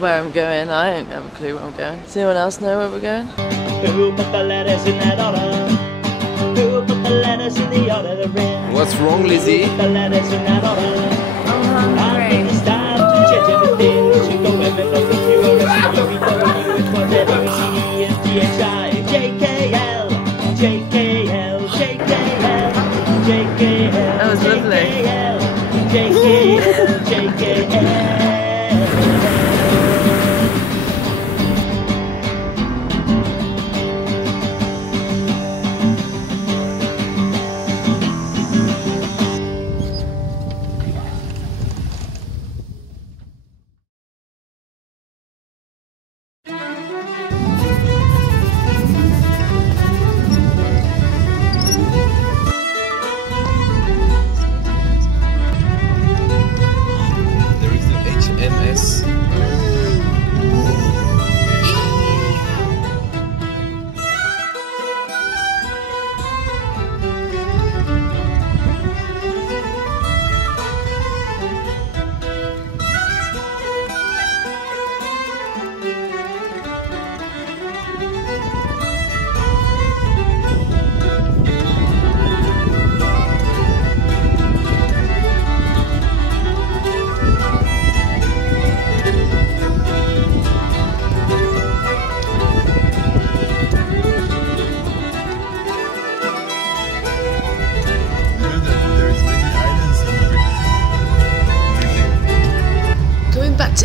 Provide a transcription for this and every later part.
where I'm going. I don't have a clue where I'm going. Does anyone else know where we're going? Who put the letters in that order? Who put the letters in the order they're in? What's wrong, Lizzie? Who put the letters in that order? I'm hungry. I think it's time to change everything. To go and look at you or it's for letter C and D H I J K L J K L J K L J K L. That was lovely. J K L J K L.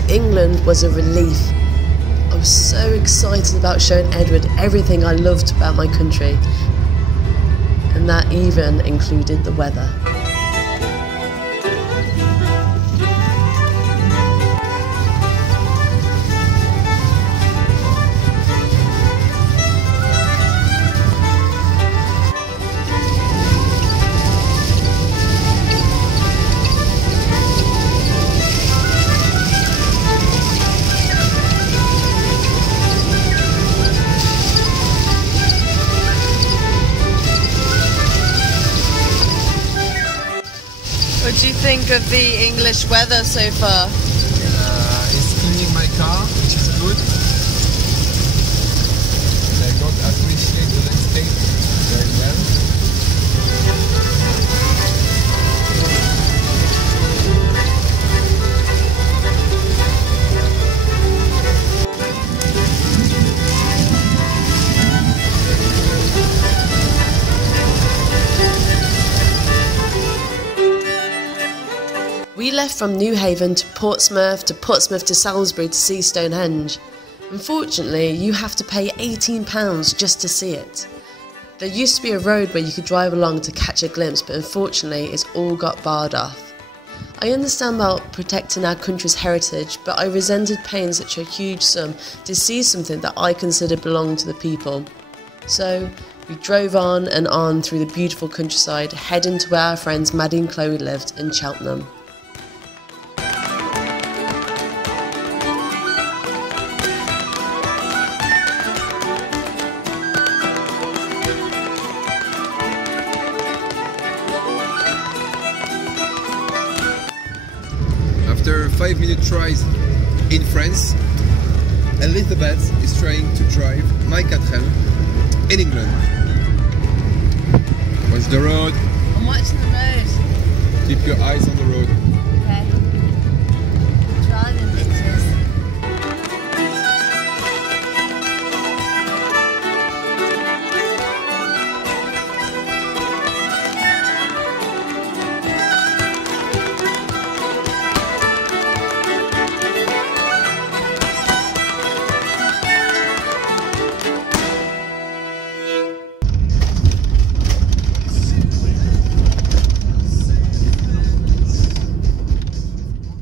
England was a relief. I was so excited about showing Edward everything I loved about my country, and that even included the weather. What do you think of the English weather so far? It's cleaning my car, which is good. I don't appreciate the landscape very well. We left from Newhaven to Portsmouth to Salisbury to see Stonehenge. Unfortunately, you have to pay £18 just to see it. There used to be a road where you could drive along to catch a glimpse, but unfortunately it's all got barred off. I understand about protecting our country's heritage, but I resented paying such a huge sum to see something that I consider belonged to the people. So we drove on and on through the beautiful countryside, heading to where our friends Maddie and Chloe lived in Cheltenham. After 5-minute tries in France, Elizabeth is trying to drive my 4L in England. Watch the road. I'm watching the road. Keep your eyes on the road. Okay. Driving bitches.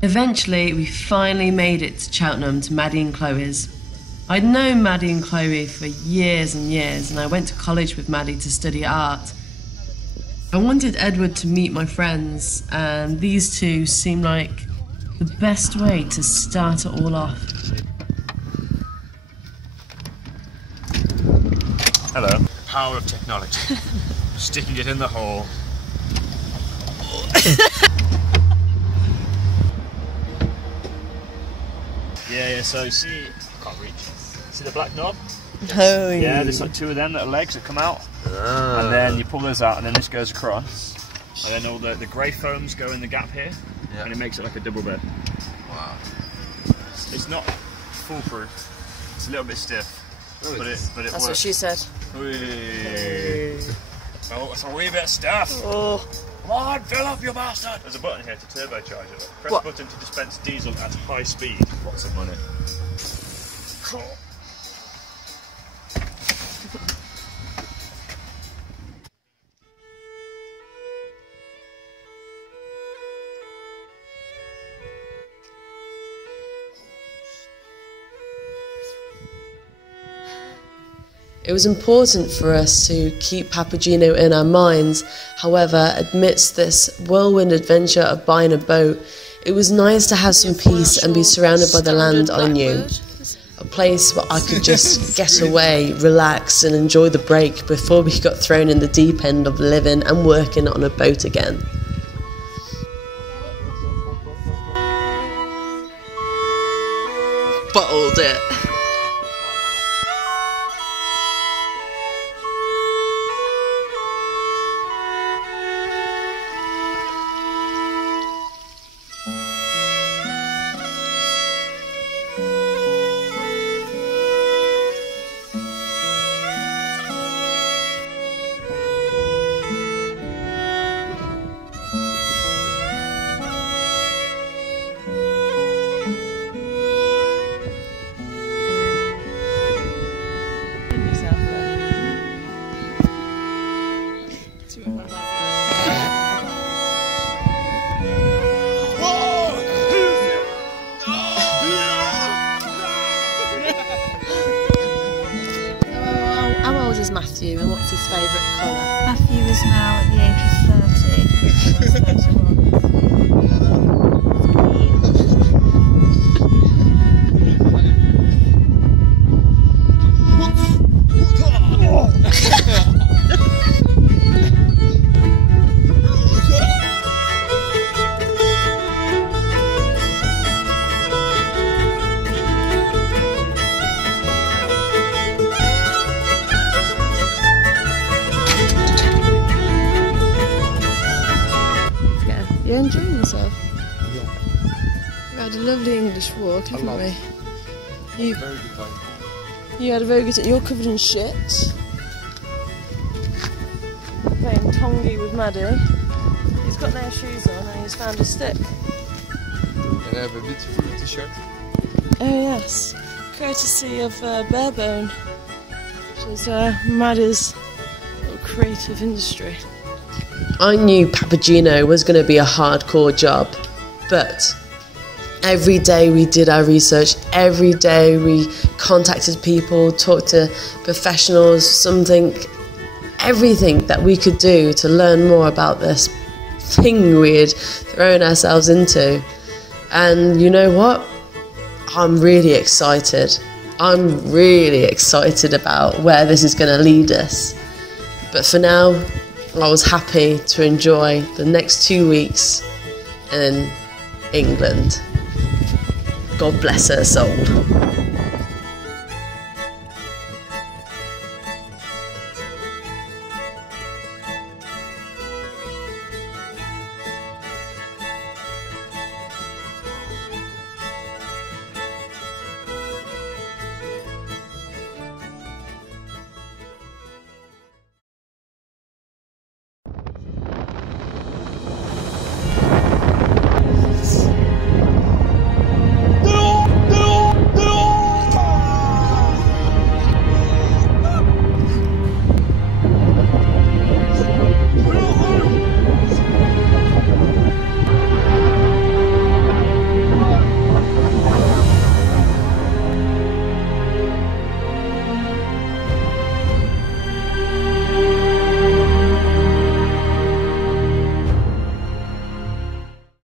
Eventually, we finally made it to Cheltenham to Maddie and Chloe's. I'd known Maddie and Chloe for years and years, and I went to college with Maddie to study art. I wanted Edward to meet my friends, and these two seemed like the best way to start it all off. Hello. Power of technology. Sticking it in the hole. Yeah, so see, I can't reach. See the black knob? Oh, Yeah, there's like 2 of them little legs that come out. And then you pull those out and then this goes across. And then all the grey foams go in the gap here. Yeah. And it makes it like a double bed. Wow. It's not foolproof. It's a little bit stiff. Oh, but it That's works. what she said. Whee. Oh, it's a wee bit of stuff. Oh. Come on, fill up, you bastard! There's a button here to turbocharge it. Press What? the button to dispense diesel at high speed. Lots of money. It was important for us to keep Papageno in our minds. However, amidst this whirlwind adventure of buying a boat, it was nice to have some peace and be surrounded by the land I knew. A place where I could just get away, relax and enjoy the break before we got thrown in the deep end of living and working on a boat again. Bottled it. How old is Matthew and what's his favourite colour? Matthew is now at the age of 30. You're enjoying yourself? Yeah. We had a lovely English walk, haven't we? You, Very good time. you had a very good time. You're covered in shit. Playing tongy with Maddie. He's got no shoes on and he's found a stick. And I have a beautiful t-shirt. Oh yes, courtesy of Barebone, which is Maddie's little creative industry. I knew Papageno was going to be a hardcore job, but every day we did our research, every day we contacted people, talked to professionals, everything that we could do to learn more about this thing we had thrown ourselves into. And you know what? I'm really excited. I'm really excited about where this is going to lead us. But for now, I was happy to enjoy the next 2 weeks in England. God bless her soul.